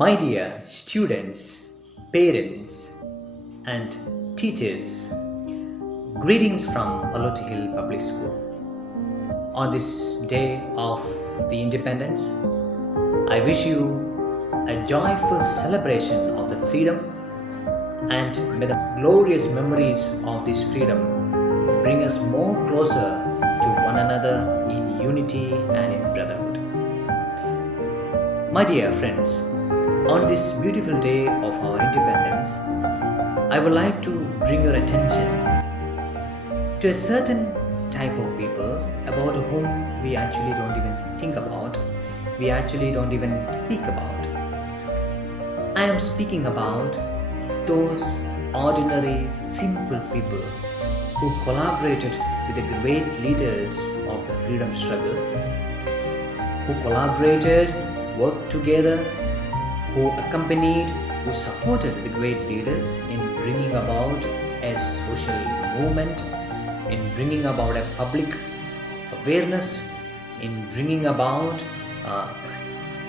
My dear students, parents, and teachers, greetings from Paloti Hill Public School. On this day of the independence, I wish you a joyful celebration of the freedom, and may the glorious memories of this freedom bring us more closer to one another in unity and in brotherhood. My dear friends, on this beautiful day of our independence, I would like to bring your attention to a certain type of people about whom we actually don't even think about, we actually don't even speak about. I am speaking about those ordinary, simple people who collaborated with the great leaders of the freedom struggle, who collaborated, worked together, who accompanied, who supported the great leaders in bringing about a social movement, in bringing about a public awareness, in bringing about a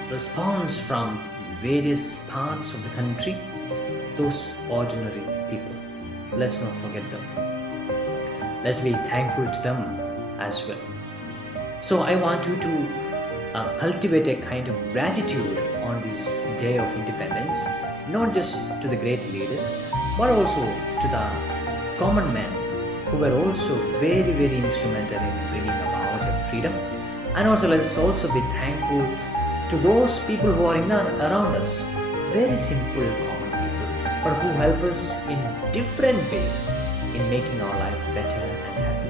response from various parts of the country. Those ordinary people, let's not forget them. Let's be thankful to them as well. So I want you to cultivate a kind of gratitude on this day of independence, not just to the great leaders, but also to the common men who were also very, very instrumental in bringing about a freedom. And also let's also be thankful to those people who are in and around us, very simple common people, but who help us in different ways in making our life better and happy.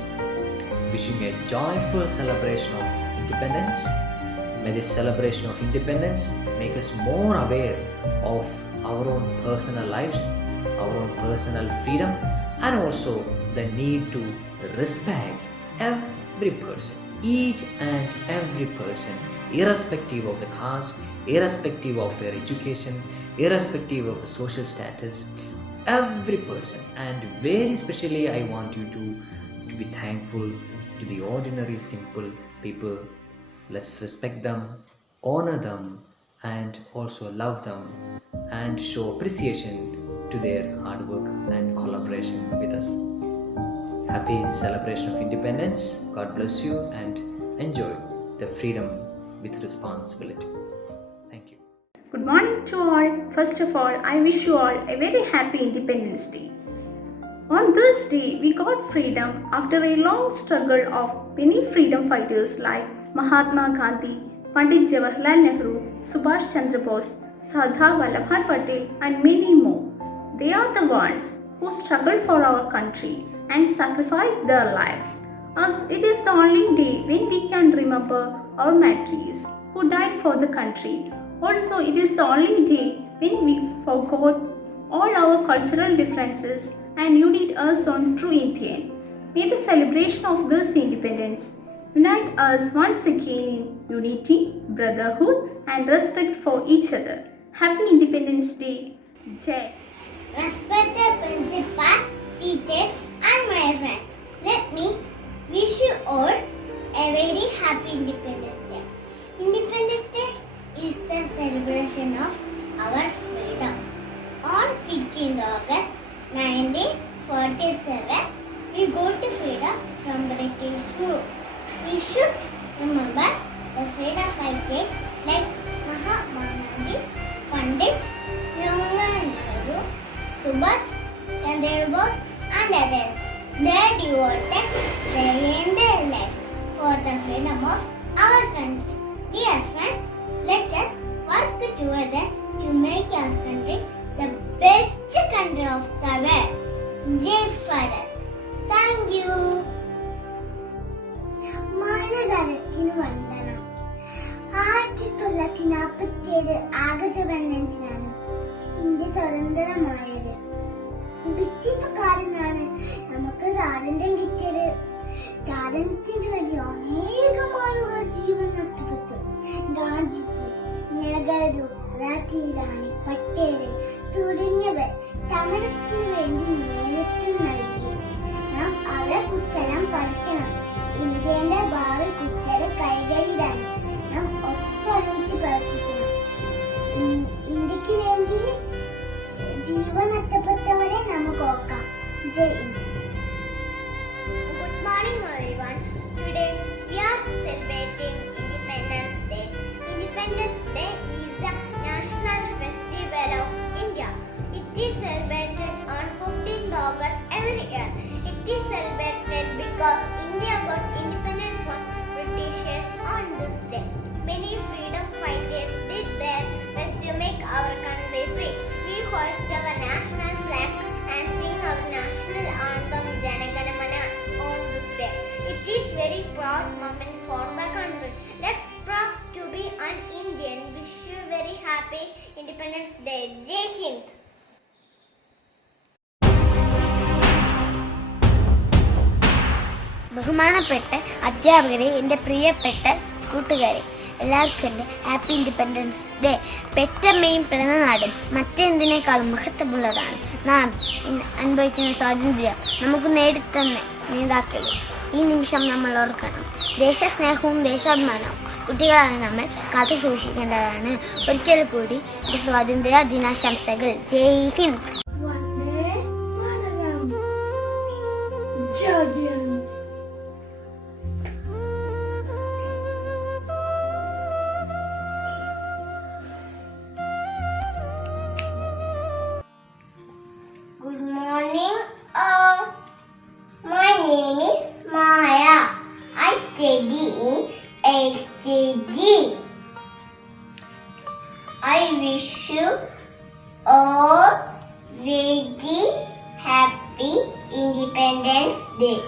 Wishing a joyful celebration of independence. May this celebration of independence make us more aware of our own personal lives, our own personal freedom, and also the need to respect every person, each and every person, irrespective of the caste, irrespective of their education, irrespective of the social status, every person. And very especially, I want you to be thankful to the ordinary, simple people. Let's respect them, honor them, and also love them and show appreciation to their hard work and collaboration with us. Happy celebration of independence. God bless you and enjoy the freedom with responsibility. Thank you. Good morning to all. First of all, I wish you all a very happy Independence Day. On this day, we got freedom after a long struggle of many freedom fighters like Mahatma Gandhi, Pandit Jawaharlal Nehru, Subhash Chandra Bose, Sardar Vallabhbhai Patel, and many more. They are the ones who struggled for our country and sacrificed their lives, as it is the only day when we can remember our martyrs who died for the country. Also, it is the only day when we forgot all our cultural differences and unite us on true Indian. May the celebration of this independence unite us once again in unity, brotherhood, and respect for each other. Happy Independence Day. Jai. Respected principal, teachers, and my friends, let me wish you all a very happy Independence Day. Independence Day is the celebration of our freedom. On 15th August 1947, we got freedom from British rule. We should remember the freedom fighters like Mahatma Gandhi, Pandit Jawaharlal Nehru, Subhash Chandra Bose, and others. They devoted their entire life for the freedom of our country. Dear friends, let us work together to make our country the best country of the world. Jai Bharat. Thank you. മാനദരത്തിന് വന്ദനം. 1947 August 15-നാണ് India സ്വതന്ത്രമായത്. ബ്രിട്ടീഷുകാരനാണ് നമുക്ക് സ്വാതന്ത്ര്യം കിട്ടിയത്. സ്വാതന്ത്ര്യത്തിന് വേണ്ടി അനേകം ആളുകൾ ജീവൻ നഷ്ടപ്പെട്ടു. ഗാന്ധിജി, നെഹ്റു, റാണി പട്ടേല് തുടങ്ങിയവർ സമരത്തിന് വേണ്ടി നേതൃത്വം നൽകി. നാം അവരെ കുറ്റം പഠിക്കണം. ഇന്ത്യയുടെ ഭാവി കുറ്റം കൈകളിലാണ്. നാം ഒത്തൊരുമിച്ച് പ്രവർത്തിക്കണം. India Jai Hind. Good morning everyone. Today we are celebrating Independence Day. Independence Day is the national festival of India. It is celebrated on 15th August every year. It is celebrated because India got independence from Britishers on this day. Many freedom fighters did their best to make our country free. We hoist our national flag and sing our national anthem Jana Gana Mana on this day. It is very proud moment for the country. Let's proud to be an Indian. Wish you very happy Independence Day. Jai Hind. ബഹുമാനപ്പെട്ട അധ്യാപകരെ, എൻ്റെ പ്രിയപ്പെട്ട കൂട്ടുകാരെ, എല്ലാവർക്കും എൻ്റെ happy independence day. പെറ്റമ്മയും പിറന്നനാടും മറ്റെന്തിനേക്കാളും മഹത്വമുള്ളതാണ്. നാം അനുഭവിക്കുന്ന സ്വാതന്ത്ര്യം നമുക്ക് നേടിത്തന്ന നേതാക്കളെ ഈ നിമിഷം നമ്മൾ ഓർക്കണം. ദേശസ്നേഹവും ദേശാഭിമാനവും കുട്ടികളായ നമ്മൾ കാത്തു സൂക്ഷിക്കേണ്ടതാണ്. ഒരിക്കൽ കൂടി എൻ്റെ സ്വാതന്ത്ര്യ ദിനാശംസകൾ. ജയ് Hind. Good morning all. My name is Maya. I study in LKG. I wish you all very happy Independence Day.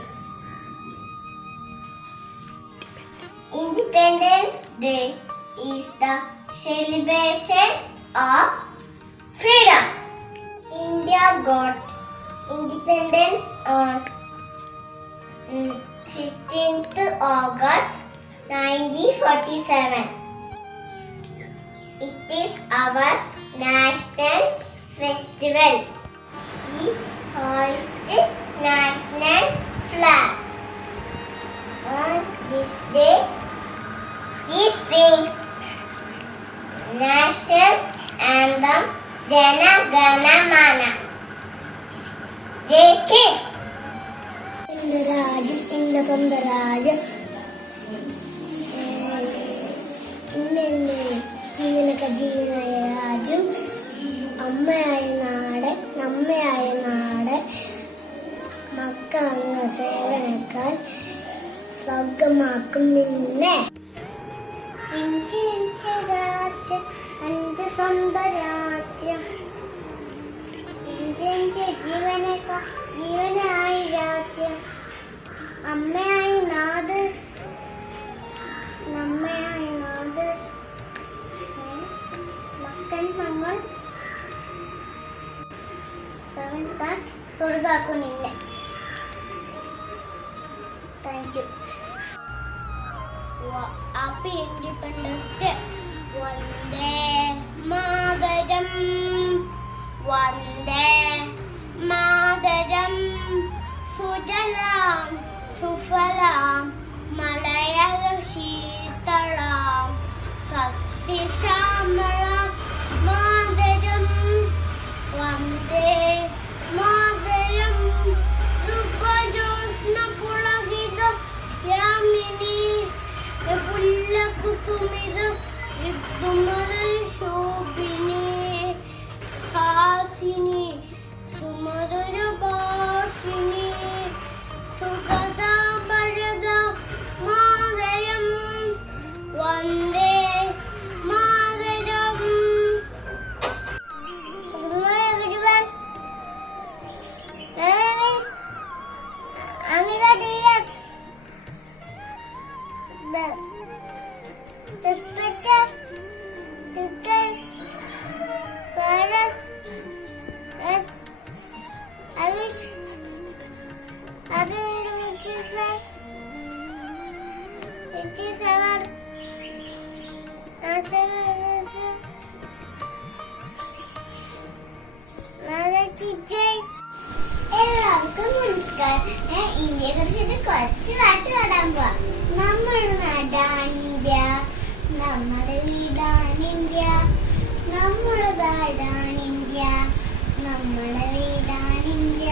Independence Day is the celebration of freedom. India got independence on 15th August 1947. It is our national festival. We hoist the national flag. On this day, we sing national anthem Jana Gana Mana. Jai Hind. ഇന്റെ സ്വന്തം രാജ്യം, ഇന്നെ ജീവനൊക്കെ ജീവനായ രാജ്യം, അമ്മയായ നാട് നമ്മയായ നാട്, മക്കളങ്ങ സേവനക്കാൽ സ്വർഗമാക്കും നിന്നെ. രാജ്യം എന്റെ സ്വന്തം രാജ്യം, ഇന്ത്യൻ്റെ ജീവനേക്കാൾ ജീവനായ രാജ്യം, അമ്മയായ നാട് നമ്മയായ നാട്, മക്കൾ നമ്മൾ സ്വർഗാക്കും നിന്നെ. Thank you. Happy independence day. വന്ദേ മാതരം, വന്ദേ മാതരം, സുജലാം സുഫലാം മലയജ ശീതളാം സസ്യശ്യാമളാം മാതരം, വന്ദേ മാതരം, സുഖജോഷ്ണ പുളകിത യാമിനി പുല്ലകുസുമിത ഋതുമദൽ ശോഭിനി ഹാസിനി സുമധുര ഭാഷിണി സുഗതാം ഭരതാം മാതരം, വന്ദേ മാതരം. Good morning everyone. My name is Amira Diaz. The respected teachers, parents, yes, I wish happy Independence Day. It is our national teacher. എല്ലാവർക്കും നമസ്കാരം. ഇന്ത്യയെ കുറിച്ചിട്ട് കുറച്ച് പാട്ട് പാടാൻ പോവാ. നമ്മുടെ നാടാണ് ഇന്ത്യ, നമ്മുടെ വീടാണ് ഇന്ത്യ, നമ്മുടെ നാടാണ് ഇന്ത്യ, നമ്മുടെ വീടാണ് ഇന്ത്യ,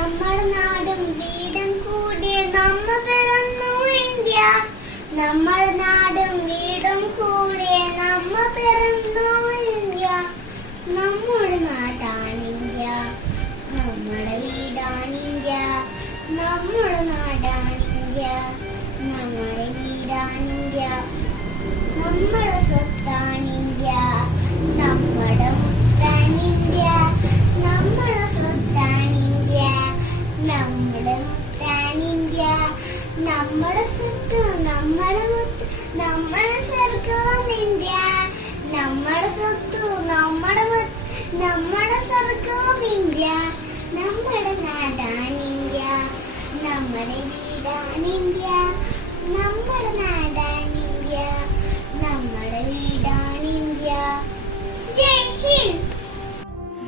നമ്മുടെ നാടും വീടും കൂടി നമ്മ പിറന്നു ഇന്ത്യ. നമ്മുടെ നാടും വീടും കൂടി നമ്മ പിറന്നു ഇന്ത്യ. നമ്മുടെ നാടാണിന്ത്യ, നമ്മുടെ വീടാണിന്ത്യ. നമ്മുടെ നാടാണിന്ത്യ, നമ്മുടെ വീടാണിന്ത്യ. നമ്മുടെ സ്വത്താണിന്ത്യ, നമ്മുടെ മുത്താണിന്ത്യ. നമ്മുടെ സ്വത്താണിന്ത്യ, നമ്മുടെ മുത്താണിന്ത്യ. നമ്മുടെ സ്വത്ത്, നമ്മുടെ മുത്ത്, നമ്മുടെ സ്വർഗവും ഇന്ത്യ. നമ്മുടെ സ്വത്ത്, നമ്മുടെ മുത്ത്, നമ്മുടെ സ്വർഗവും ഇന്ത്യ. നമ്മുടെ നാടാണിന്ത്യ, നമ്മുടെ വീടാണിന്ത്യ. നമ്മുടെ നാടാണിന്ത്യ, നമ്മുടെ വീടാണിന്ത്യ. ജയ് ഹിന്ദ്.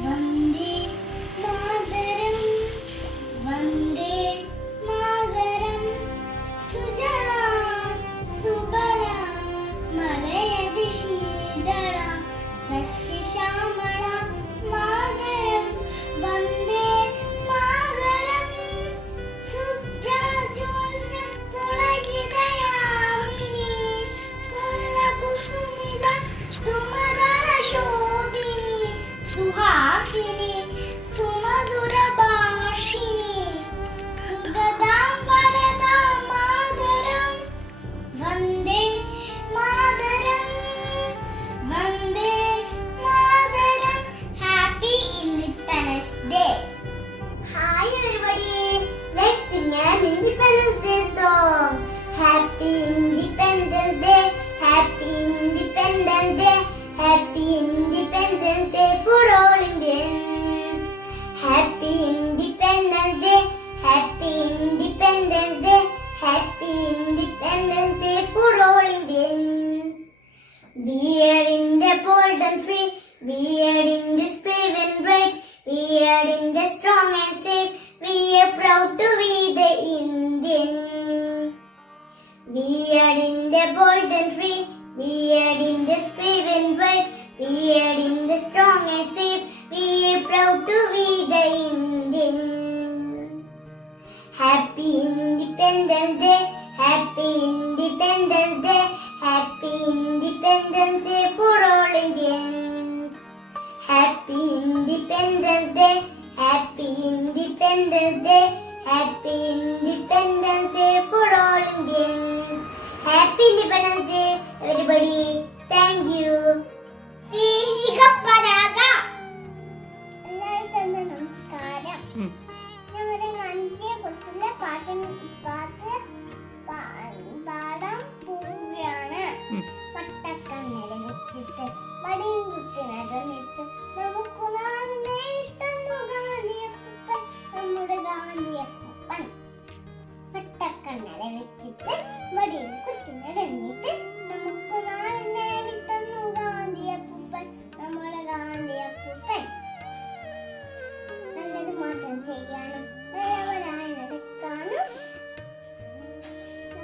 വന്ദേ മാതരം, വന്ദേ മാതരം. സുജലാം സുബലാം മലയജ ശീതളാം സസ്യശ്യാമളാം മാതരം. വന്ദേ മാതരം. സുപ്രജ്യോത്സ്ന പുളകിതയാമിനി പുല്ലകുസുമിത ദ്രുമദള ശോഭിനി സുഹാസിനി സുമധുര ഭാഷിണി സുഗതാം വരദാം മാതരം. വന്ദേ മാതരം, വന്ദേ മാതരം. Happy independence day. Hi everybody, let's sing an Independence Day song. Happy Independence Day, Happy Independence Day, Happy Independence Day for all Indians. Happy Independence Day, Happy Independence Day, Happy Independence Day for all Indians. We are in the bold and free, we are in this brave and bright, we are in the strong and safe, we are proud to be the Indian. We are in the bold and free, we are in the brave and bright, we are in the strong and safe, we are proud to be the Indian. Happy Independence Day, Happy Independence Day, Happy Independence Day for all Indians. Happy Independence Day, Happy Independence Day, Happy Independence Day for all Indians. Happy Independence Day, everybody. Thank you. ദേശിക പതാക. എല്ലാവർക്കും നമസ്കാരം. ഞാൻ ഒരു ഗാന്ധിജിയെ കുറിച്ചുള്ള പാഠം പാടാൻ പോവുകയാണ്. വട്ടക്കണ്ണട വെച്ചിട്ട് വടിയും കുട്ടിനകത്ത് നമുക്ക് നാട് നേടിത്തന്നു ഗാന്ധിയപ്പൻ, നമ്മുടെ ഗാന്ധിയപ്പൻ. വട്ടക്കണ്ണട വെച്ചിട്ട് വടിയും കുട്ടിനടന്നിട്ട് നമുക്ക് നാട് നേടിത്തന്നു ഗാന്ധിയപ്പൻ, നമ്മുടെ ഗാന്ധിയപ്പൻ. നല്ലത് മാത്രം ചെയ്യാനും നല്ലവരായി നടക്കാനും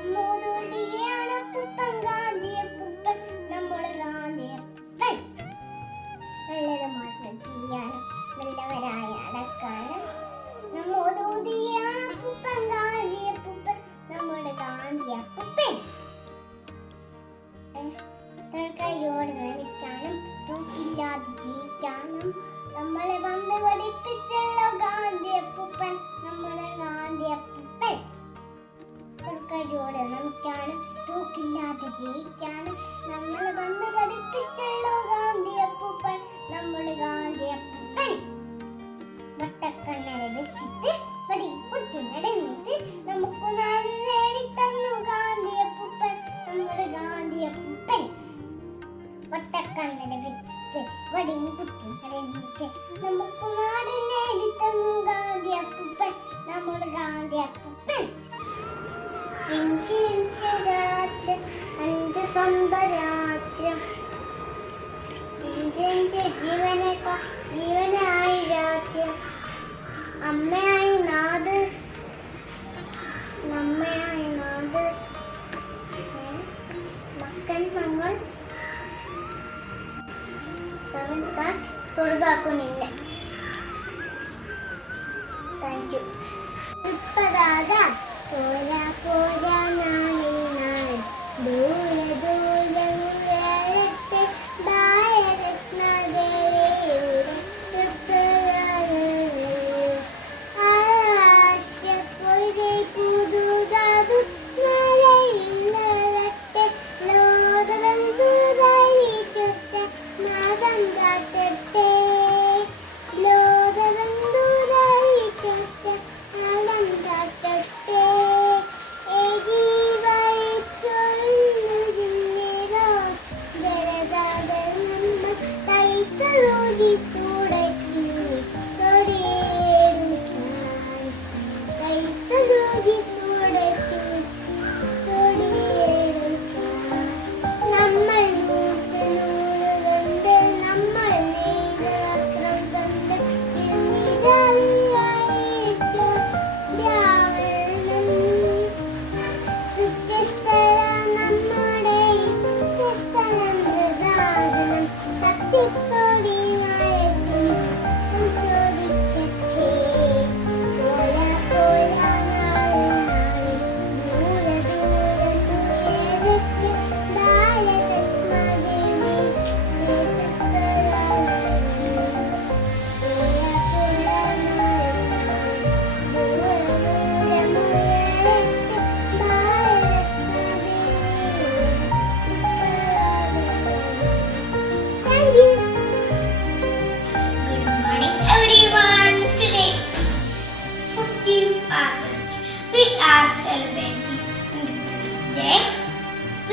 നമ്മോടുകൂടിയാണ് അപ്പൂപ്പൻ, ഗാന്ധിയപ്പൂപ്പൻ, നമ്മുടെ ഗാന്ധിയപ്പൻ. നല്ലത് മാത്രം ചെയ്യാനും നല്ലവരായി നടക്കാനും നമ്മോടുകൂടിയാണ് അപ്പൂപ്പൻ, ഗാന്ധിയപ്പൂപ്പൻ, നമ്മുടെ ഗാന്ധിയപ്പൂപ്പൻ. കൈയോടെ നനയ്ക്കാനും തൂക്കില്ലാതെ ജീവിക്കാനും നമ്മളെ വന്ന് പഠിപ്പിച്ചല്ലോ ഗാന്ധിയപ്പൂപ്പൻ, നമ്മുടെ ഗാന്ധിയപ്പൂപ്പൻ. കൈയോടെ നനയ്ക്കാനും തൂക്കില്ലാതെ ജീവിക്കാനും നമ്മളെ വന്ന് പഠിപ്പിച്ചല്ലോ ഗാന്ധിയപ്പൂപ്പൻ, നമ്മുടെ ഗാന്ധിയപ്പൂപ്പൻ. വട്ടക്കണ്ണനെ വെച്ചിട്ട് വടി കുത്തി നടന്നിട്ട് നമുക്ക് നാട് നേടിത്തന്നു ഗാന്ധിയപ്പൂപ്പൻ, നമ്മുടെ ഗാന്ധിയപ്പൂപ്പൻ. വട്ടക്കണ്ണനെ വെച്ചിട്ട് വടിയും കുത്തി നടന്നിട്ട് നമുക്ക് നാട് നേടിത്തന്നു ഗാന്ധിയപ്പൂപ്പൻ, നമ്മുടെ ഗാന്ധിയപ്പൂപ്പൻ. രാജ്യം എന്റെ സ്വന്തം രാജ്യം, ഇന്ത്യന്റെ ജീവനായി രാജ്യം. അമ്മയായി നാട്, നമ്മയായി നാട്, മക്കൾ നമ്മൾ തുറക്കാക്കുന്നില്ല. Thank you.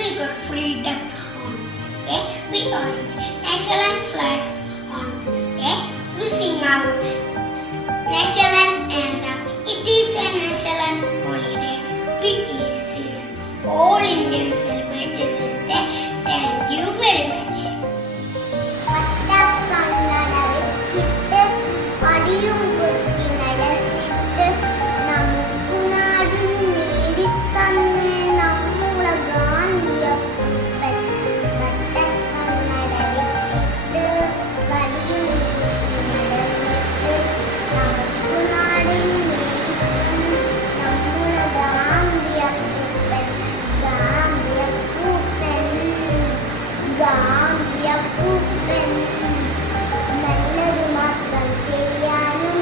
we got freedom. On this day, we hoist national flag. On this day, we sing our national anthem. It is a national holiday. We eat seeds. All Indians celebrate this day. Thank you very much. കണ്ണട വെച്ചിട്ട് അടിയും കുത്തി നടന്നിട്ട് നമുക്ക് നാടിന് നേടിത്തന്നെ നമ്മുടെ ഗാന്ധിയപ്പൂപ്പൻ. വട്ടക്കണ്ണട വെച്ചിട്ട് അടിയും കുത്തി നടന്നിട്ട് നമുക്ക് നാടിന് നേടിത്തന്നെ നമ്മുടെ ഗാന്ധിയപ്പൂപ്പൻ. ഗാന്ധിയപ്പൂപ്പൻ ഗാന്ധിയപ്പൂപ്പൻ നല്ലതു മാത്രം ചെയ്യാനും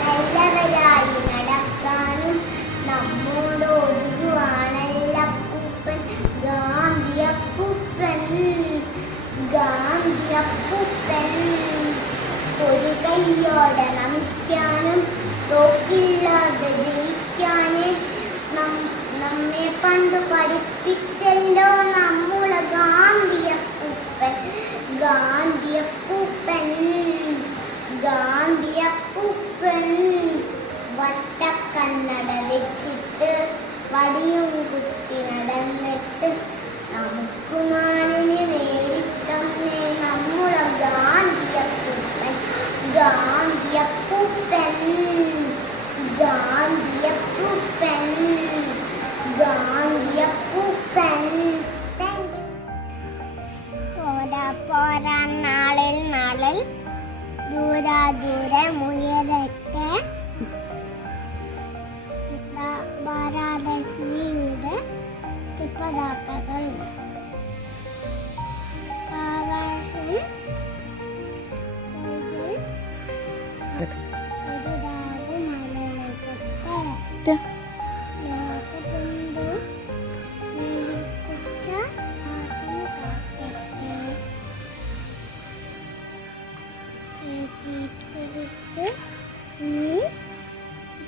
നല്ലവരായി നടക്കാനും നമ്മോടൊഴുകുവാണല്ലപ്പൂപ്പൻ. ഗാന്ധിയപ്പൂപ്പൻ ഗാന്ധിയപ്പൂപ്പൻ ഒരു കൈയോടെ നമിക്കാനും തോക്കില്ലാതെ ജയിക്കാന് നമ്മെ പണ്ട് പഠിപ്പിച്ചല്ലോ നമ്മുടെ ഗാന്ധിയപ്പൂപ്പൻ. ഗാന്ധിയപ്പൂപ്പൻ ഗാന്ധിയപ്പൂപ്പൻ വട്ടക്കണ്ണട വെച്ചിട്ട് വടിയും കുത്തി നടന്നിട്ട് നമുക്ക് നാടിന് നേടിത്തന്നെ നമ്മുടെ ഗാന്ധിയപ്പൂപ്പൻ. ഗാന്ധിയപ്പൂപ്പൻ ഗാന്ധിയപ്പൂപ്പൻ ഗാന്ധിയപ്പൂപ്പൻ. Thank you. പോരാ നാളിൽ ദൂരമുയരട്ടെ ഭാരതലക്ഷ്മിയുടെ പതാകകൾ. ആകാശം മലകത്തെ ലോകബന്ധു കുച്ച ആട്ടം കാക്കട്ടെ. കുറിച്ച് നീ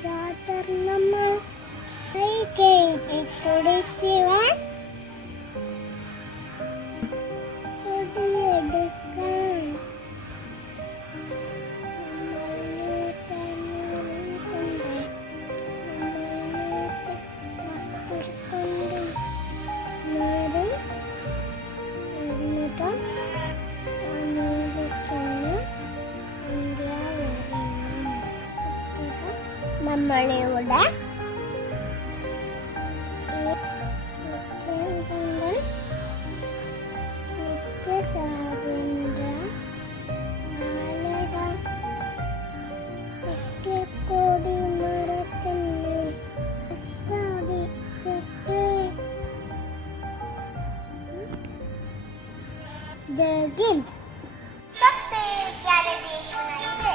ജാതർ നമ്മൾ കൈ കേട്ടി തുടിക്കുവാൻ കൊടിയെടുക്കാൻ നമ്മളിവിടെ നിത്യസ്വാതന്ത്ര്യ നാളട കുട്ടിയക്കോടി മരത്തിന് जय हिंद. सबसे प्यारे देश बनाएंगे.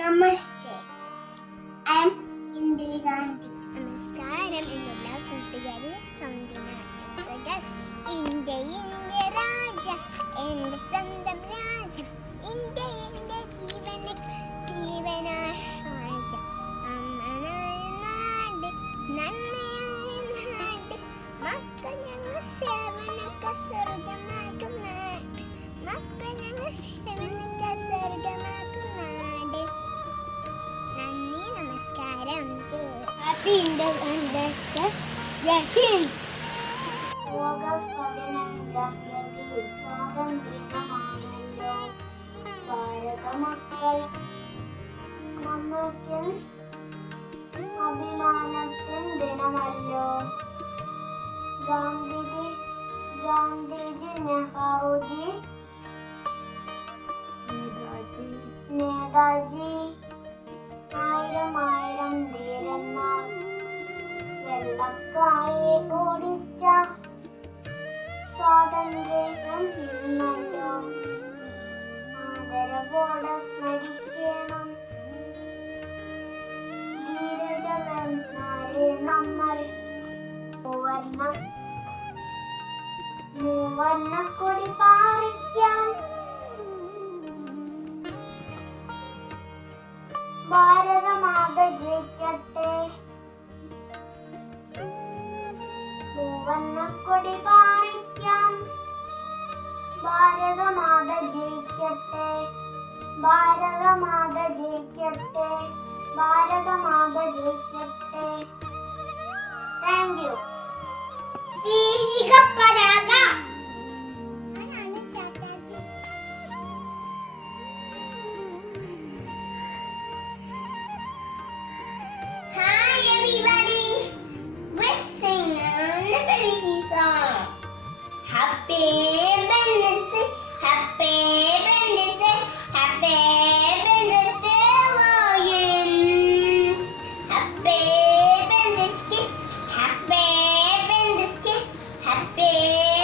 Namaste. I am Indira Gandhi. നമസ്കാരം എല്ലാ കൂട്ടുകാരും സംഘടന ഇന്ത്യ ഇന്ത്യ രാജ എന്റെ സ്വന്തം രാജ ഇന്ത്യ എന്റെ ജീവനായ രാജ അമ്മനായ നാട് നന്മയായ നാട് മക്കൾ ഞങ്ങൾ സേവനക്ക് സ്വർഗമാക്കും നാട് മക്കൾ ഞങ്ങൾ സേവനക്ക് സ്വർഗമാക്കും നാട്. നന്ദി, നമസ്കാരം. Happy independence day. ജയ് ഹിന്ദ്. ഓഗസ്റ്റ് 15 തീയതി സ്വാതന്ത്ര്യമാണല്ലോ ഭാരത മക്കൾ. നമ്മൾക്ക് അഭിമാനത്തിൻ ദിനമല്ലോ. ഗാന്ധിജി നെഹ്റുജി നേതാജി ആയിരം ധീരന്മാർ വെള്ളക്കാരെ ഓടിച്ച സ്വാതന്ത്ര്യം ഇന്നല്ലോ ആദരവോടെ സ്മരിക്കണം. ധീരജവാന്മാരെ നമ്മൾ മൂവർണ്ണക്കൊടി പാറിക്കാം. ഭാരതമാത ജയിക്കട്ടെ. മൂവർണ്ണക്കൊടി പാറിക്കാം. ഭാരതമാത ജയിക്കട്ടെ. ഭാരതമാത ജയിക്കട്ടെ. ഭാരതമാത ജയിക്കട്ടെ. Thank you. ദേശിക പതാക. Hi everybody. Let's sing a Nepalese song. Happy Independence Day. Happy Independence Day. Happy Independence Day, Warriors. Happy Independence Day. Happy Independence Day. Happy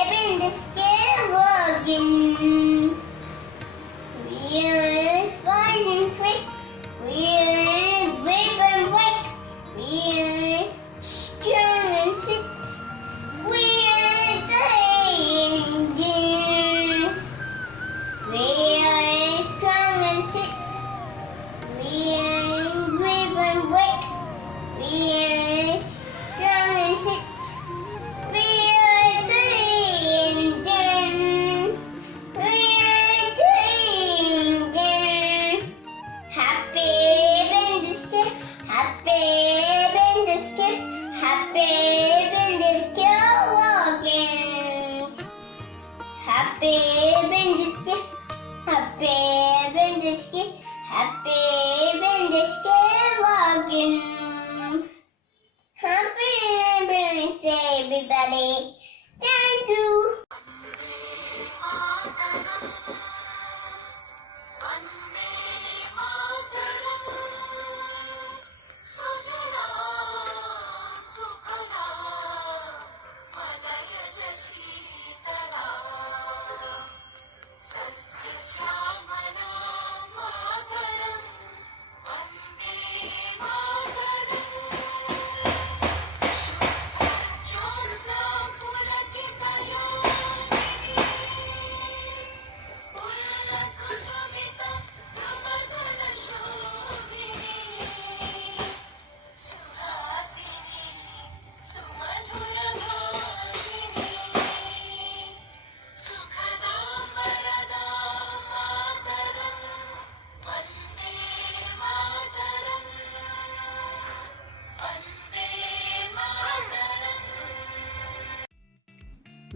Independence Day, Warriors. We are fighting free. We are brave and white. We are strong and six. We are the Indians. We are strong and six. We are brave and white. We are strong and six. We are the Indians. We are the Indians. Happy Independence Day. Happy Independence Day. Happy Independence Day, Warriors. Happy Independence Day. Happy Independence Day. Happy Independence Day, Warriors. Happy Independence Day, everybody. Thank you.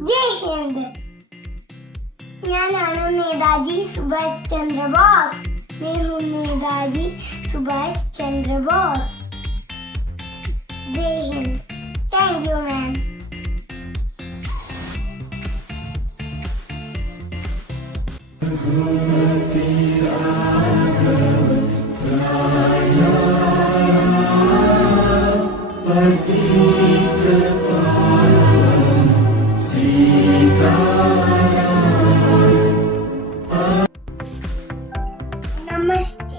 ജയ് ഹിന്ദ്. ഞാനാണ് നേതാജി സുഭാഷ് ചന്ദ്രബോസ്. मैं हूँ नेताजी सुभाष चंद्र बोस. जय Hind. Thank you ma'am. Namaste.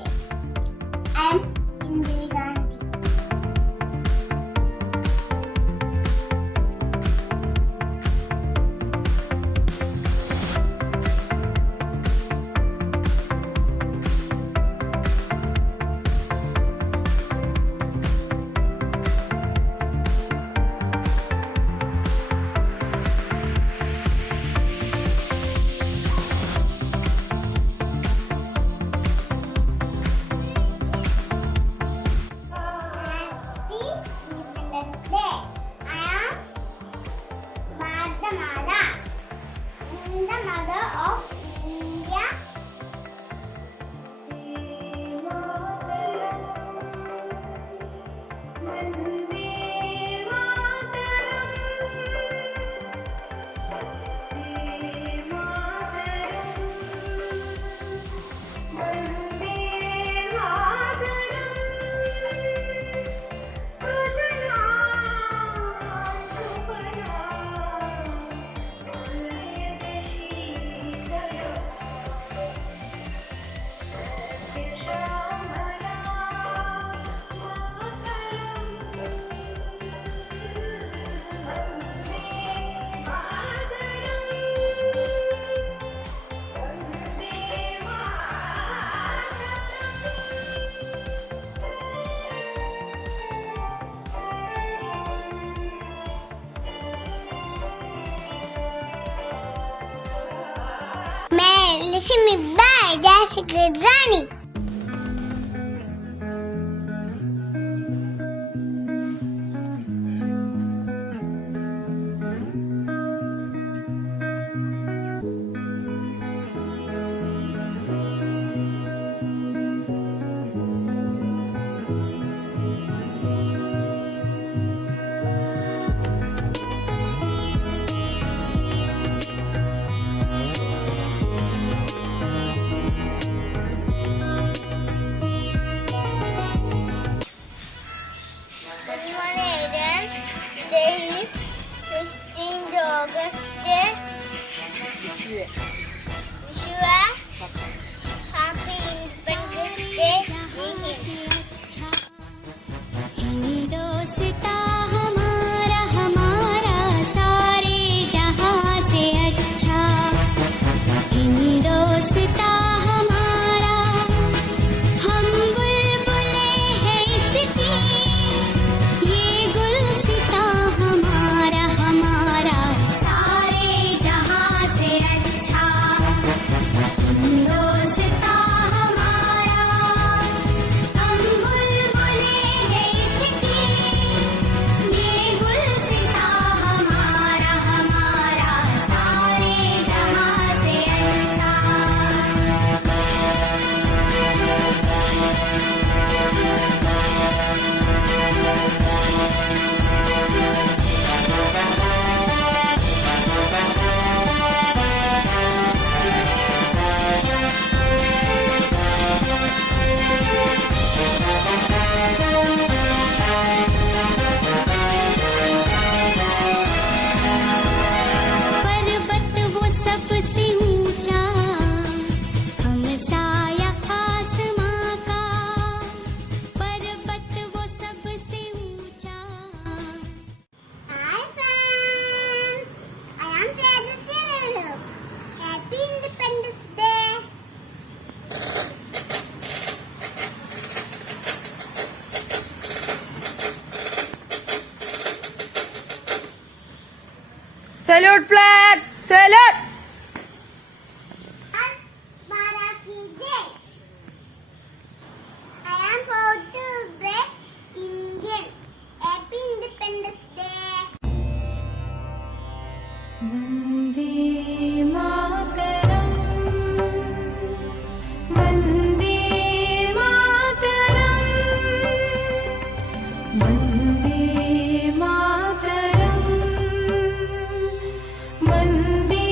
Kiss me bye, that's a good Rani. Today is 15th August. Wish you a happy Independence Day. Hindostan हमारा हमारा सारे जहां से अच्छा हिंदोस्ता हमारा हम बुलबुले हैं इसकी ये गुलसिता हमारा हमारा सारे जहां से अच्छा हिंदोस्ता हमारा हम बुलबुले हैं इसकी ये गुलसिता हमारा हमारा सारे जहां से अच्छा पर्वत वो सबसे ऊंचा हम साया आसमां का पर्वत वो सबसे ऊंचा Hi friends, I am Tejasvi. Happy Independence Day. Salute flag! Salute! Bharat ki jai. I am proud to be Indian. Happy Independence Day. Vande Mataram Vande Mataram Vande Mataram वन्दे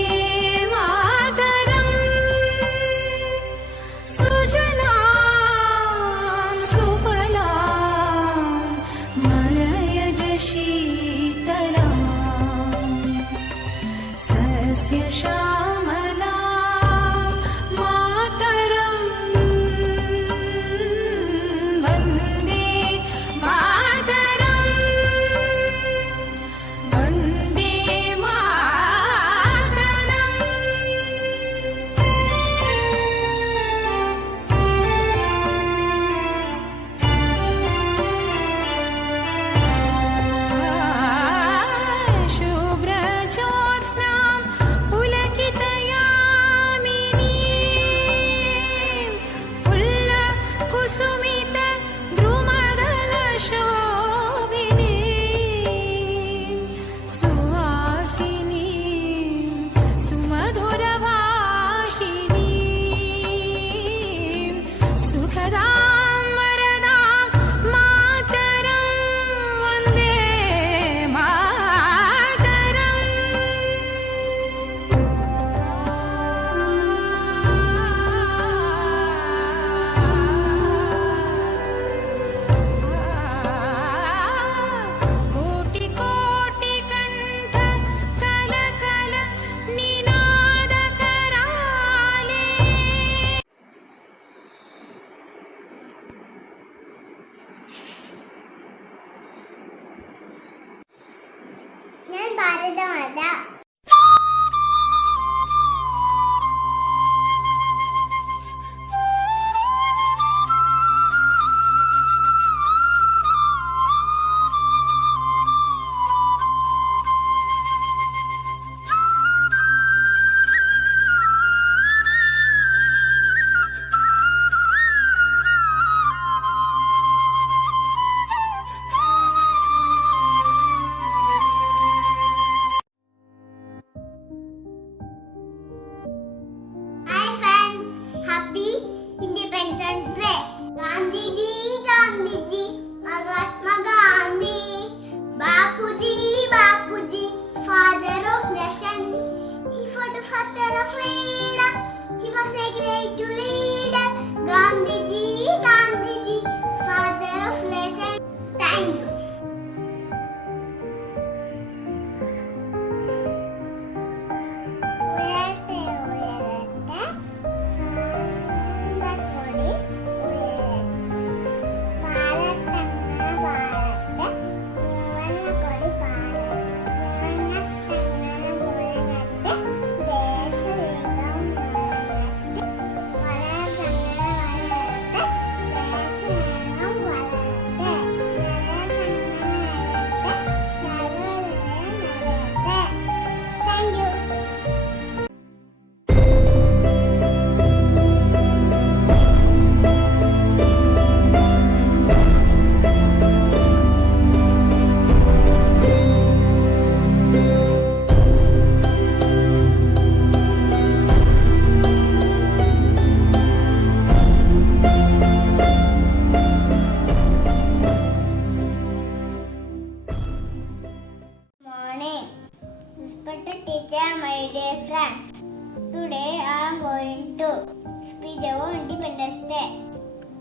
Day.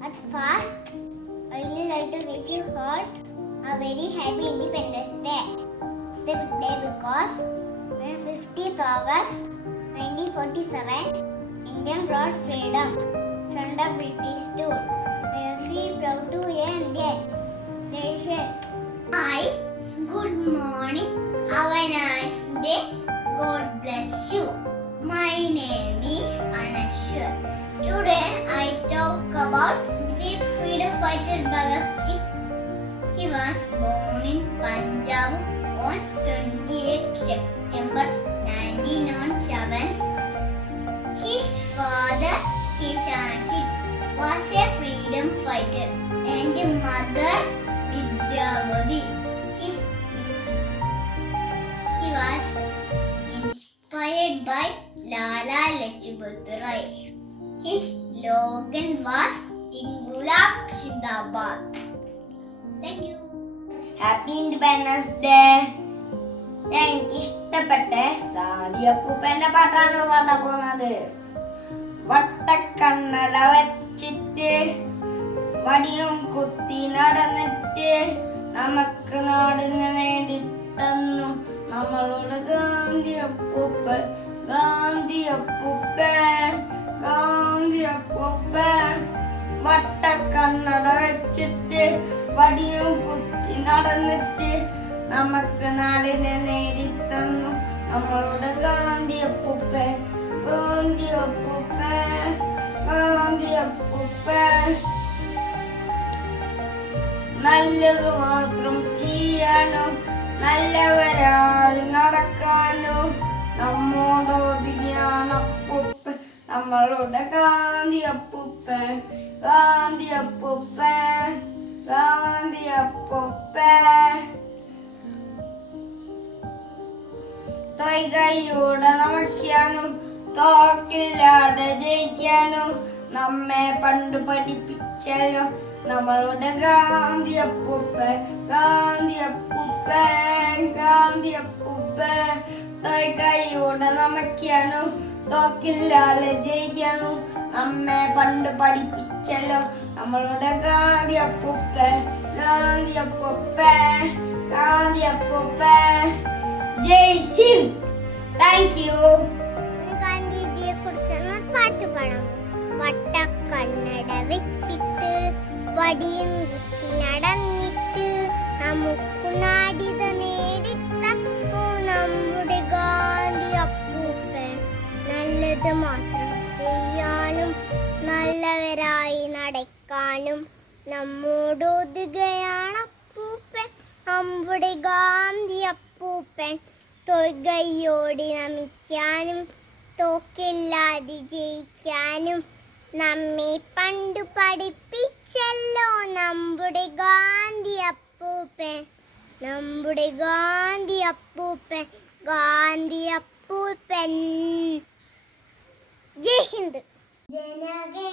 At first, I would like to wish you all a very happy Independence Day. The big day because on 15th August 1947, India brought freedom from the British rule. I feel proud to be an Indian. Hi, good morning. Have a nice day. God bless you. My name is Anashur. Today I talk about great freedom fighter Bhagat Singh. He was born in Punjab on 28 September 1907. His father, Kishan Singh, was a freedom fighter and mother, Vidyavati. He was inspired by Lala Lajpat Rai. His slogan was Ingulab Zindabad. Thank you. Happy independence day. എനിക്ക് ഇഷ്ടപ്പെട്ട ഗാന്ധിയപ്പൂപ്പന്റെ പാട്ടാണ് പാടാൻ പോകുന്നത്. വട്ടക്കണ്ണട വെച്ചിട്ട് വടിയും കുത്തി നടന്നിട്ട് നമുക്ക് നാടിന് നേടി തന്നു നമ്മളുടെ ഗാന്ധിയപ്പൂപ്പൻ, ഗാന്ധിയപ്പൂപ്പൻ, ഗാന്ധിയപ്പൂപ്പൻ. വട്ടക്കണ്ണട വെച്ചിട്ട് വടിയും കുത്തി നടന്നിട്ട് നമുക്ക് നാടിനെ നേടിത്തന്നു നമ്മളുടെ ഗാന്ധിയപ്പൂപ്പൻ, ഗാന്ധിയപ്പൂപ്പൻ, ഗാന്ധിയപ്പൂപ്പൻ. നല്ലത് മാത്രം ചെയ്യാനും നല്ലവരായി നടക്കാനും നമ്മോടൊതുങ്ങിയാണ് അപ്പൂപ്പൻ, നമ്മളുടെ ഗാന്ധിയപ്പൂപ്പൻ, ഗാന്ധിയപ്പൂപ്പൻ, ഗാന്ധിയപ്പൂപ്പൻ. തൊയ്കയോടെ നമയ്ക്കാനും തോക്കില്ലാതെ ജയിക്കാനും നമ്മെ പണ്ട് പഠിപ്പിച്ചല്ലോ നമ്മളുടെ ഗാന്ധിയപ്പൂപ്പൻ, ഗാന്ധിയപ്പൂപ്പൻ, ഗാന്ധിയപ്പൂപ്പൻ. തൊയ്കയോടെ നമയ്ക്കാനും തോക്കില്ലാതെ ജയിക്കാനും നമ്മെ പണ്ട് പഠിപ്പിച്ചല്ലോ നമ്മളുടെ ഗാന്ധിയപ്പൂപ്പൻ, ഗാന്ധിയപ്പൂപ്പൻ, ഗാന്ധിയപ്പൂപ്പൻ. ജയ് ഹിന്ദ്. Thank you. ഗാന്ധിജിയെ കുറിച്ചുള്ള പാട്ട് പാടാം. വട്ടക്കണ്ണട വെച്ചിട്ട് വടിയും കുത്തി നടന്നിട്ട് നമുക്ക് നാടിത നേടിത്തന്നു നമ്മുടെ ഗാന്ധി അപ്പൂപ്പൻ. നല്ലത് മാത്രം ചെയ്യാനും നല്ലവരായി നടക്കാനും നമ്മോടൊതുകയാണ് അപ്പൂപ്പൻ, നമ്മുടെ ഗാന്ധി അപ്പൂപ്പൻ. തൊയ്കയോടി നമിക്കാനും തോക്കില്ലാതെ ജയിക്കാനും നമ്മെ പണ്ടു പഠിപ്പിച്ചല്ലോ നമ്മുടെ ഗാന്ധി അപ്പൂപ്പൻ, നമ്മുടെ ഗാന്ധി അപ്പൂപ്പൻ, ഗാന്ധി അപ്പൂപ്പൻ. ജയ് ഹിന്ദ്. ജനഗണ